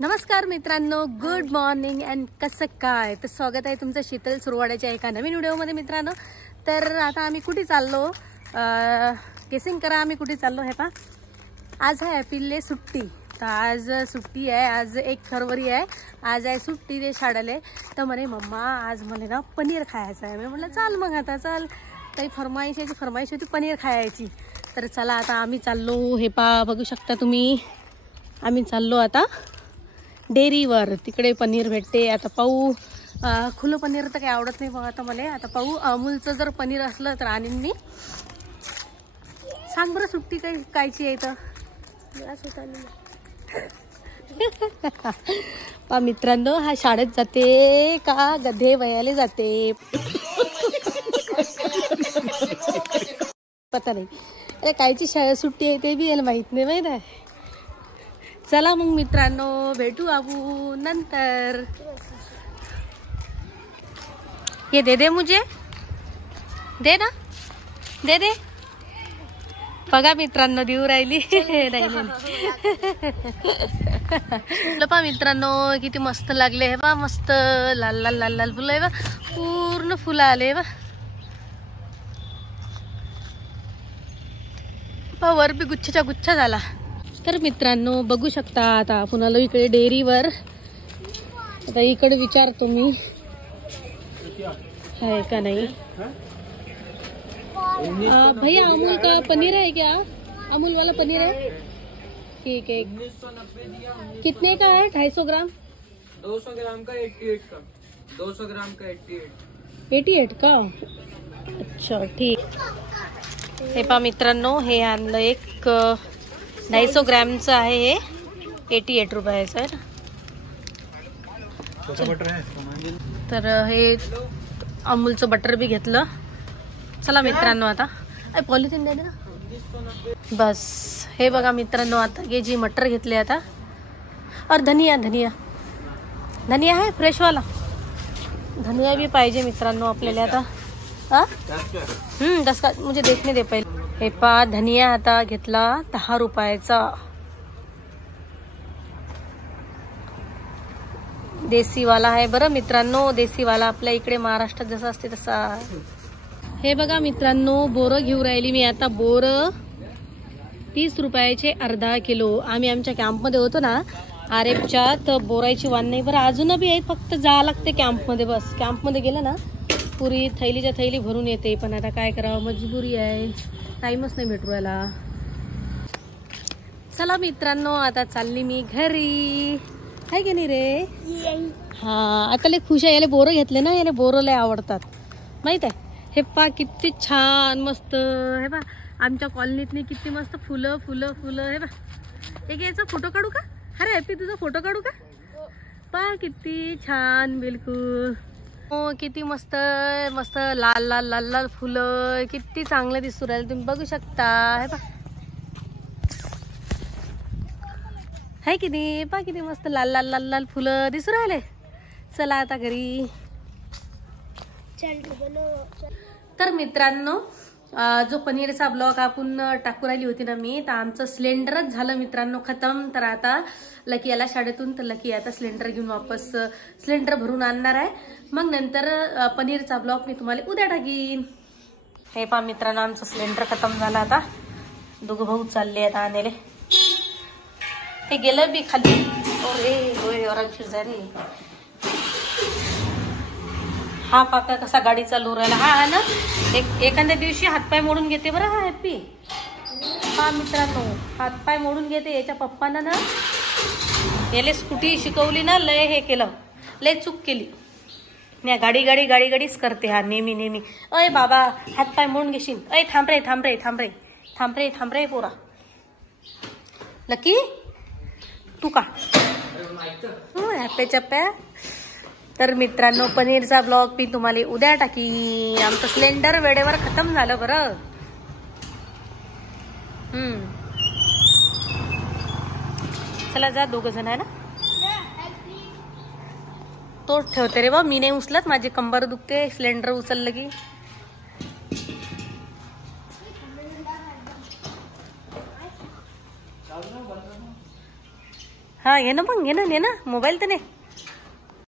नमस्कार मित्रांनो, good morning and कसं काय. तर स्वागत आहे तुमचं शीतल सुरवाड्याच्या एका नवीन व्हिडिओमध्ये मित्रांनो. तर आता आम्ही कुठे चाललो, गेसिंग करा आम्ही कुठे चाललो हे पा. आज आहे ॲपिलले सुट्टी. तर आज सुट्टी आहे, आज 1 फरवरी आहे. आज आहे सुट्टी ते शाळेले. तर म्हणे मम्मा आज मला ना पनीर खायचं आहे. मी म्हटलं चाल मग, आता चाल. काही फरमाईश होती पनीर खायची. तर चला आता आम्ही चाललो. हे पा बघू शकता तुम्ही, आम्ही चाललो आता डेअरीवर. तिकडे पनीर भेटते. आता पाहू, खुलं पनीर तर काही आवडत नाही. बघा आता मला, आता पाहू अमूलचं जर पनीर असलं तर आणीन मी. सांग बरं सुट्टी कायची आहे तर. पा मित्रांनो, हा शाळेत जाते का गधे वयाले जाते पता नाही. अरे कायची सुट्टी आहे ते बी याला माहित आहे. चला मग मित्रांनो, भेटू आपण नंतर. ये दे मुझे, दे ना, दे. बघा मित्रांनो, देऊ राहिली. पहा मित्रांनो, किती मस्त लागले हे बा. मस्त लाल लाल लाल लाल फुलं आहे बा. पूर्ण फुलं आले बा. वर बी गुच्छाच्या गुच्छा झाला. तर मित्रांनो बघू शकता, आता आपण आलो इकडे डेअरीवर. आता इकडे विचारतो मी है का नहीं. भैया अमूल का पनीर है क्या? अमूल वाला पनीर है. ठीक है, कितने का है? 250 ग्राम. 200 ग्राम का 88 का. 200 ग्राम का 88 का. अच्छा ठीक. हे पहा मित्रांनो, हे आणलं एक 250 ग्रॅमचं आहे. हे 88 रुपयाचं. तर हे अमूलचं बटर बी घेतलं. चला मित्रांनो, आता पॉलिथिन द्या ना बस. हे बघा मित्रांनो, आता हे जी मटर घेतले आता. और धनिया आहे फ्रेशवाला. धनिया भी पाहिजे मित्रांनो आपल्याला आता. 10 का मुझे देखने दे पहिले. हे पा धनिया आता घेतला 10 रुपयाचा. देसीवाला आहे बरं मित्रांनो. देसीवाला आपल्या इकडे महाराष्ट्रात जसं असते तसा. हे बघा मित्रांनो, बोरं घेऊ राहिली मी आता. बोरं 30 रुपयाचे अर्धा किलो. आम्ही आमच्या कॅम्पमध्ये होतो ना आरेपच्या, तर बोरायची वान नाही बरं. अजून बी आहेत, फक्त जावं लागते कॅम्पमध्ये. बस कॅम्पमध्ये गेलं ना पुरी थैलीच्या थैली भरून येते. पण आता काय करावं, मजबुरी आहे, टाइमच नाही भेटू राहिला. चला मित्रांनो, आता चालली मी घरी. आहे की नाही रे. हा आता लय खुश आहे. याला बोरं घेतले ना, याला बोरं लय आवडतात माहित आहे. हे पा किती छान मस्त. हे बा आमच्या कॉलनीतनी किती मस्त फुलं फुलं फुलं. हे बा एक याचा फोटो काढू का. अरे हॅपी, तुझा फोटो काढू का. पा किती छान, बिलकुल. हो किती मस्त मस्त लाल लाल लाल लाल फुलं. किती चांगले दिसू राहिले, तुम्ही बघू शकता. हे पा है की नाही. पा किती मस्त लाल लाल लाल लाल फुलं दिसू राहिले. चला आता घरी. तर मित्रांनो, जो पनीरचा ब्लॉग आपण टाकू राहिली होती ना मी, तर आमचं सिलेंडरच झालं मित्रांनो खतम. तर आता लकी याला शाळेतून, तर लकी आता सिलेंडर घेऊन वापस सिलेंडर भरून आणणार आहे. मग नंतर पनीरचा ब्लॉग मी तुम्हाला उद्या टाकीन. हे पहा मित्रांनो, आमचं सिलेंडर खतम झालं. आता दोघं भाऊ चालले आता आणायला. ते गेलं बी खाली. ओरे औरंगशीर जा रे. हा पाका कसा गाडी चालू राहिला. हा ना एखाद्या दिवशी हातपाय मोडून घेते बरं हा हॅपी. हा मित्रांनो, हातपाय मोडून घेते. याच्या पप्पानं ना याला स्कूटी शिकवली ना, लय हे केलं, लय चूक केली. नाही गाडीच करते हा नेहमी. अय बाबा हातपाय मोडून घेशील. अय थांब रे पोरा. लकी तू का हॅप्या. तर मित्रांनो, पनीरचा ब्लॉग मी तुम्हाला उद्या टाकी. आमचं सिलेंडर वेळेवर खतम झालं बरं. चला जा, 2 जण आहे ना. तोच ठेवते रे बा, मी नाही उचलत. माझी कंबर दुखते सिलेंडर उचललं की. हा घे ना मग, घे ना मोबाईल तर नाही.